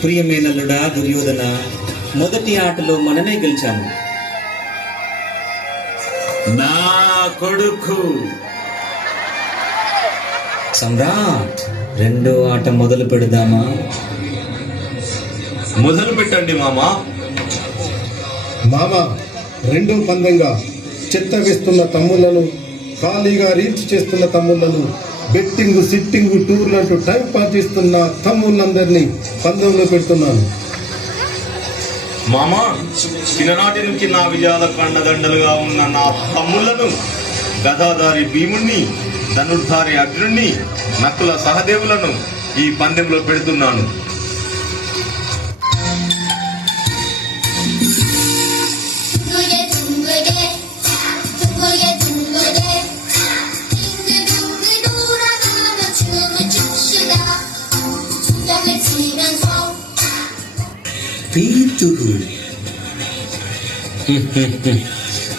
ప్రియమేనల్లుడా దుర్యోధన, మొదటి ఆటలో మనమే గెలిచాము. నా కొడుకు సమ్రాట్, రెండో ఆట మొదలు పెడదామా? మొదలు పెట్టండి మామా. మామ, రెండో పందెంగా చెత్త వేస్తున్న తమ్ముళ్లను, ఖాళీగా రీల్స్ చేస్తున్న తమ్ముళ్లను, బెట్టింగ్ సిట్టింగ్ టూర్లంటూ టైం పాస్ చేస్తున్న తమ్ముళ్ళందరినీ పందెంలో పెడుతున్నాను. మామా, చిన్ననాటి నుంచి నా విజయాల కండదండలుగా ఉన్న నా తమ్ముళ్లను, గదాధారి భీముణ్ణి, ధనుర్ధారి అర్జునుణ్ణి, నకుల సహదేవులను ఈ పందెంలో పెడుతున్నాను.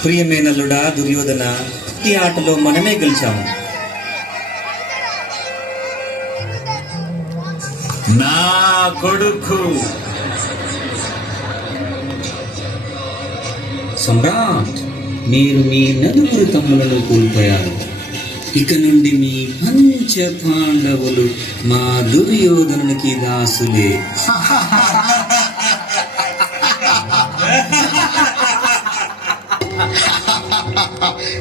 ప్రియమేనల్లుడా దుర్యోధన, ఈ ఆటలో మనమే గెలిచాము. నా కొడుకు సమ్రాట్, మీరు మీ నలుగురు తమ్ములను కోల్పోయారు. ఇక నుండి మీ పంచ పాండవులు మా దుర్యోధనునికి దాసులే.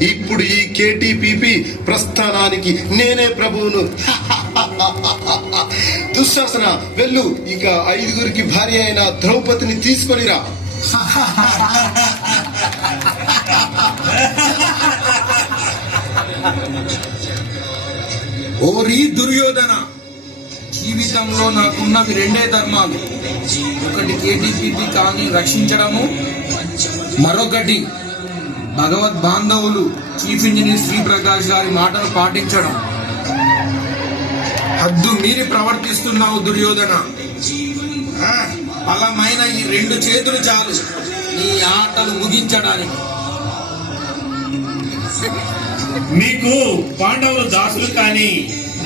ఇప్పుడు ఈ కేటీపీపీ ప్రస్థానానికి నేనే ప్రభువును. దుశ్శాసన, వెళ్ళు, ఇక 5గురికి భార్య అయిన ద్రౌపదిని తీసుకొనిరా. ఓరి దుర్యోధన, జీవితంలో నాకున్నవి రెండే ధర్మాలు. ఒకటి కేటీపీపీ కానీ రక్షించడము, మరొకటి భగవద్ బాంధవులు చీఫ్ ఇంజనీర్ శ్రీప్రకాష్ గారి మాటను పాటించడం. హద్దు మీరి ప్రవర్తిస్తున్నావు దుర్యోధన. బలమైన ఈ 2 చేతులు చాలు నీ ఆటలు ముగించడానికి. మీకు పాండవులు దాసులు కానీ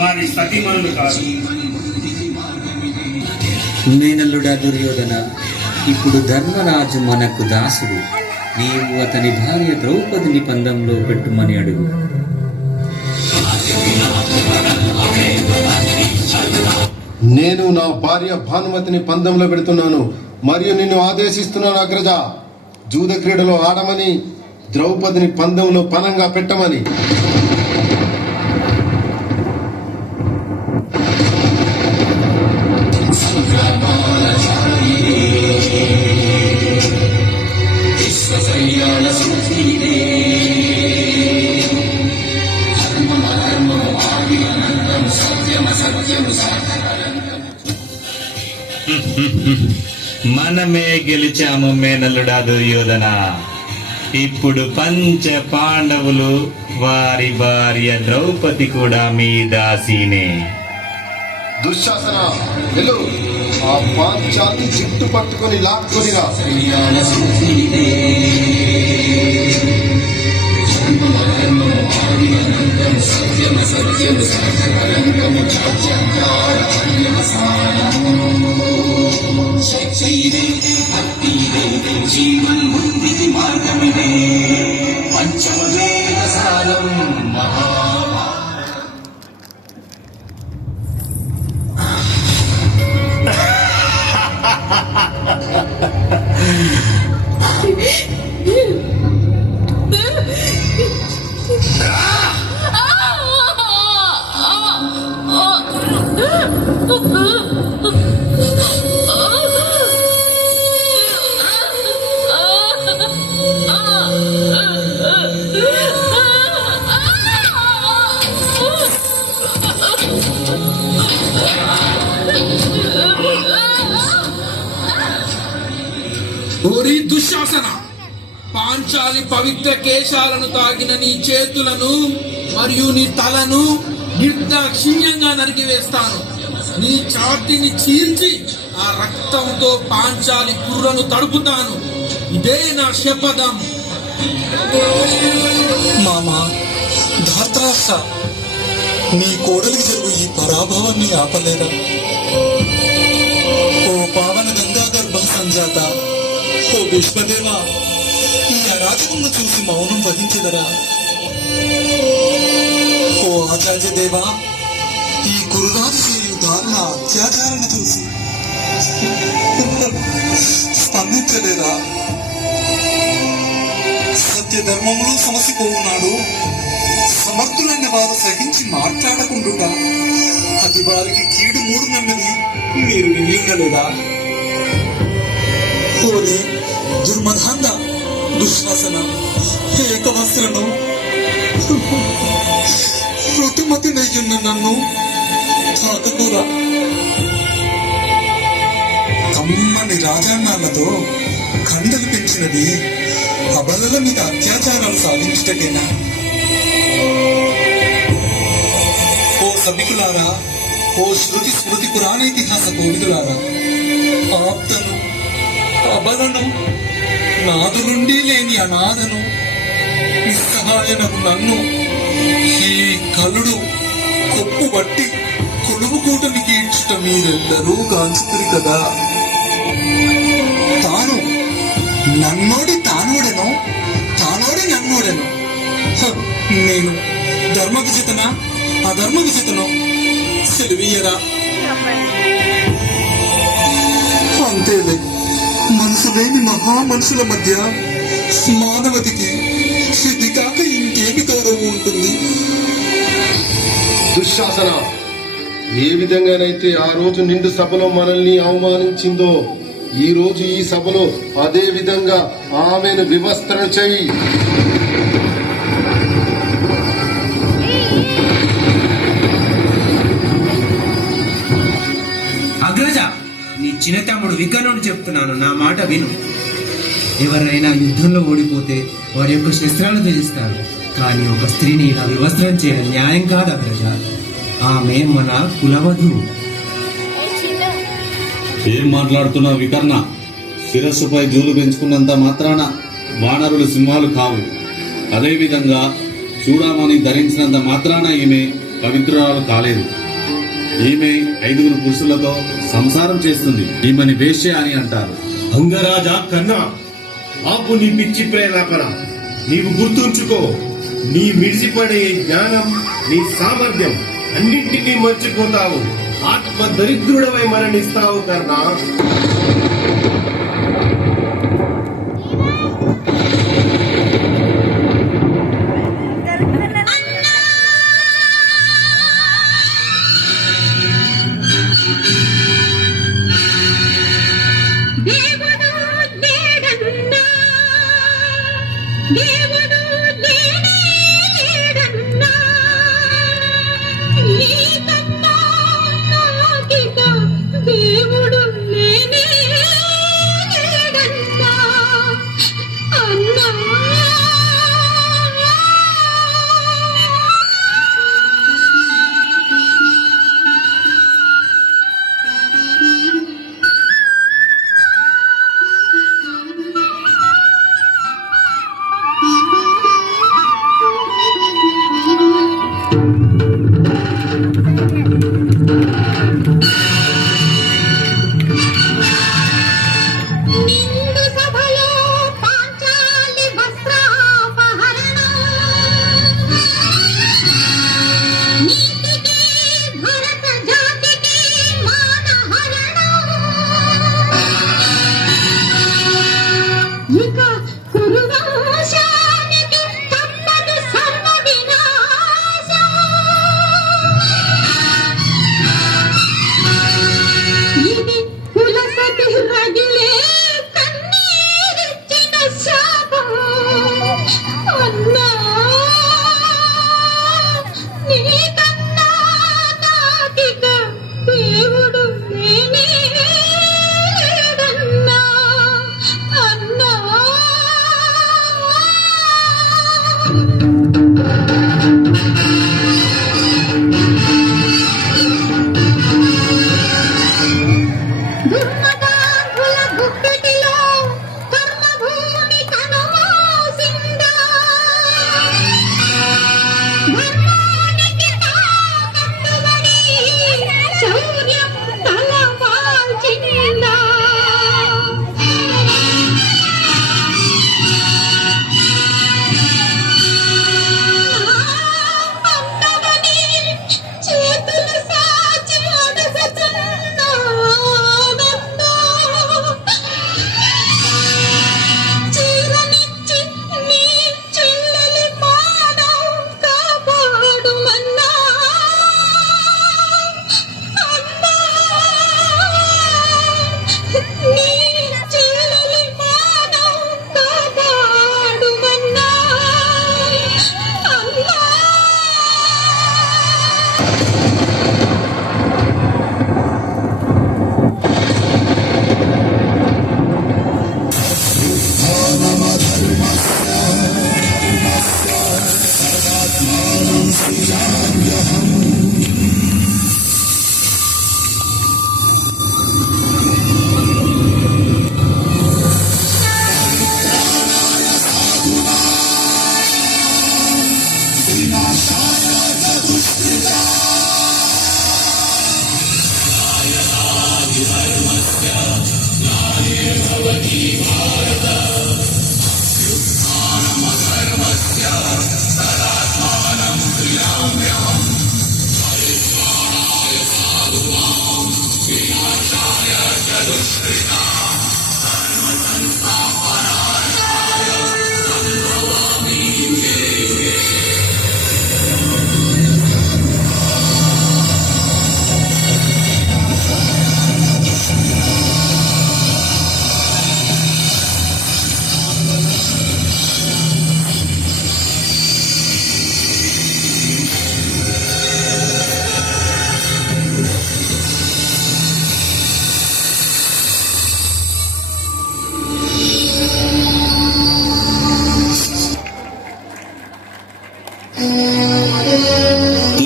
వారి సతీమణులు కాదు. మేనల్లుడా దుర్యోధన, ఇప్పుడు ధర్మరాజు మనకు దాసుడు. నీవు అతని భార్య ద్రౌపదిని పందెంలో పెట్టుమని అడుగు. నేను నా భార్య భానుమతిని పందెంలో పెడుతున్నాను మరియు నిన్ను ఆదేశిస్తున్నాను అగ్రజ. జూద క్రీడలో ఆడమని, ద్రౌపదిని పందెంలో పనంగా పెట్టమని. మనమే గెలిచాము మేనల్లుడా దుర్యోధన. ఇప్పుడు పంచ పాండవులు, వారి భార్య ద్రౌపది కూడా మీ దాసీనే. దుశ్శాసన, వెళ్ళు, ఆ పాంచాలి జిట్టు పట్టుకొని లాక్కొనిరా. ఓరి దుశ్శాసన, పాంచాలి పవిత్ర కేశాలను తాగిన నీ చేతులను మరియు నీ తలను నిర్దాక్షిణ్యంగా నరికివేస్తాను. నీ ఛాతీని చీల్చి ఆ రక్తంతో పాంచాలి కుర్రను తడుపుతాను. ఇదే నా శపథం. మామా ధాత్రాష్ట్ర, నీ కోడలికి జరుగు ఈ పరాభవాన్ని ఆపలేరా? సంజాత ఓ విశ్వదేవ ఈ అరాచకమును చూసి మౌనం వహించదరా. ఓ ఆచార్య దేవా ఈ గురురాజు చేయు దారుణ అత్యాచారాన్ని చూసి స్పందించలేరా. సత్య ధర్మములు సమసిపోవున్నాడు. సమర్థులైన వారు సహించి మాట్లాడకుండా అది వారికి కీడు మూడునన్నది మీరు వినియోగలేదా. ఓరే దుర్మధాండ దుశ్శాసన ఏకవస్త్రను ఋతుమతి నయ్యున్న నన్ను తాకకురా. కమ్మని రాజాన్నాలతో కండలు పెంచినది అబలల మీద అత్యాచారాలు సాధించుటకేనా. ఓ సభికులారా, ఓ శృతి స్మృతి పురాణేతిహాస కోవిదులారా, ఆప్తను అబలను నాదు నుండి లేని అనాథను నిస్సహాయనకు నన్ను ఈ కలుడు కొప్పు బట్టి కొలువు కూటమికి ఇచ్చుట మీరెల్లరూ గాంచుతురు కదా. తాను నన్నోడి తానోడెను, తానోడి నన్నోడెను. నేను ధర్మ విజితనా అధర్మ విజితను సెలవీయరా. అంతేలే, మనసులేని మహా మనుషుల మధ్య మానవతికి ఇది కాక ఇంకేమి గౌరవం ఉంటుంది. దుశ్శాసన, ఏ విధంగానైతే ఆ రోజు నిండు సభలో మనల్ని అవమానించిందో ఈ రోజు ఈ సభలో అదే విధంగా ఆమెను వివస్త్రణ చేయి. అగ్రజ, నీ చిన్న తమ్ముడు వికర్ణుడు చెప్తున్నాను, నా మాట విను. ఎవరైనా యుద్ధంలో ఓడిపోతే వారి యొక్క శస్త్రాలు త్యజిస్తారు, కానీ ఒక స్త్రీని ఇలా వివస్త్రం చేయడం న్యాయం కాదు అగ్రజ. ఆమె మన కులవధువు. ఏం మాట్లాడుతున్నావు వికర్ణ? శిరస్సుపై జూలు పెంచుకున్నంత మాత్రాన వానరులు సింహాలు కావు. అదేవిధంగా చూడమని ధరించినంత మాత్రాన ఈమె పవిత్రురాలు కాలేదు. ఈమె 5 పురుషులతో సంసారం చేస్తుంది. ఈమెని వేశ్య అని అంటారు. అంగరాజా కన్నా, ఆపు నీ పిచ్చి ప్రేలాపన. నీవు గుర్తుంచుకో, నీ మిడిసిపడే జ్ఞానం, నీ సామర్థ్యం అన్నింటినీ మర్చిపోతావు. ఆత్మ దరిద్రుడవై మరణిస్తావు కర్ణా.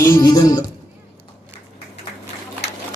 ఈ విధంగా